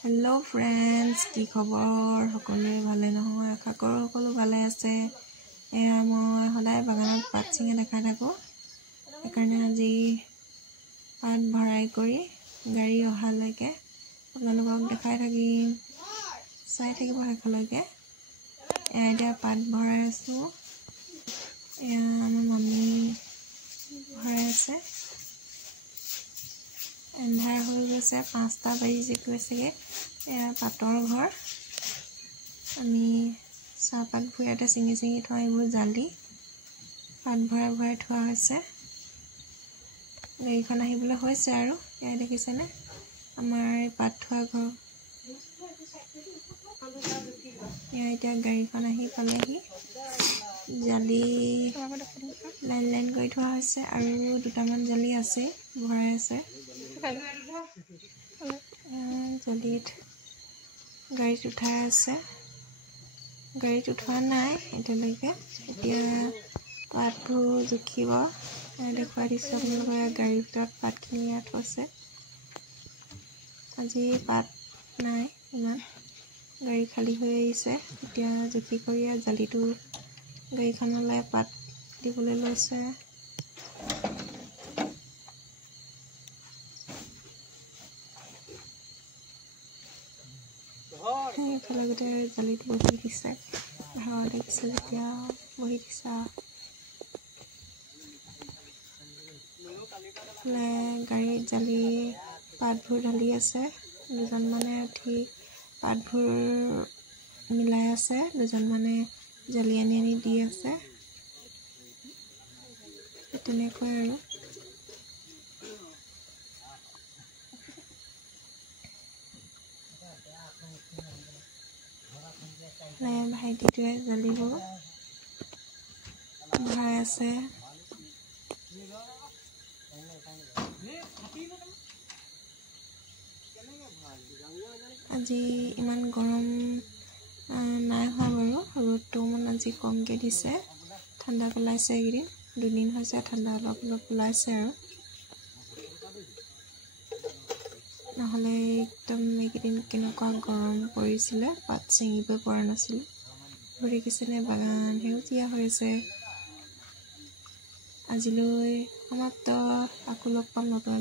hello friends की खबर सकलोरे भाले নহয় आशा करो সকলো ভালে আছে এয়া মই সদায় বাগানত পাত চিঙি দেখাই থাকো একাৰণে আজি পাত ভৰাই কৰি গাড়ী অহালৈকে আপোনালোকক দেখাই থাকিম চাই থাকিব শেষলৈকে এতিয়া পাত ভৰাই আছো এয়া আমাৰ মামী ভৰাই আছে এন্ধাৰ হৈ গৈছে 5টা বাজি গৈছেগে এয়া পাতৰ ঘৰ আমি চাহপাত ভুয়াতে চিঙি থোৱা এইবোৰ জালি পাত ভৰাই থোৱা হৈছে গাড়ীখন আহিবলৈ হৈছে আৰু এয়া দেখিছেনে আমাৰ পাত থোৱা ঘৰ এয়া এতিয়া গাড়ীখন আহি পালেহি জালি লাইন কৰি থোৱা হৈছে আৰু দুটামান জালি আছে ভৰাই আছে জালিত গাড়ীত উঠাই আছে গাড়ীত উঠোৱা নাই এতিয়ালৈকে এতিয়া পাতবোৰ জুখিব দেখুৱাই দিছোঁ আপোনালোকে গাড়ীৰ ভিতৰত পাতখিনি ইয়াত থৈছে আজি পাত নাই ইমান গাড়ী খালী হৈ আহিছে এতিয়া জুখি কৰি জালিটো গাড়ীখনলৈ পাত দিবলৈ লৈছে এইফালে গোটেই জালিত বহি দিছে হাৱা দেখিছে যেতিয়া বহি দিছা গাড়ীত জালি পাতবোৰ ঢালি আছে দুজন মানে উঠি পাতবোৰ মিলাই আছে দুজন মানে জালি আনি দি আছে তেনেকৈ আৰু ভাইটিটোৱে জালিবোৰ ভৰাই আছে আজি ইমান গৰম নাই হোৱা বাৰু ৰ'দটো মানে আজি কমকৈ দিছে ঠাণ্ডা পেলাইছে এইকেইদিন দুদিন হৈছে ঠাণ্ডা অলপ পেলাইছে আৰু নহ'লে একদম এইকেইদিন কেনেকুৱা গৰম পৰিছিলে পাত ছিঙিবই পৰা নাছিলোঁ দেখিছেনে বাগান সেউজীয়া হৈছে আজিলৈ সমাপ্ত আকৌ লগ পাম নতুন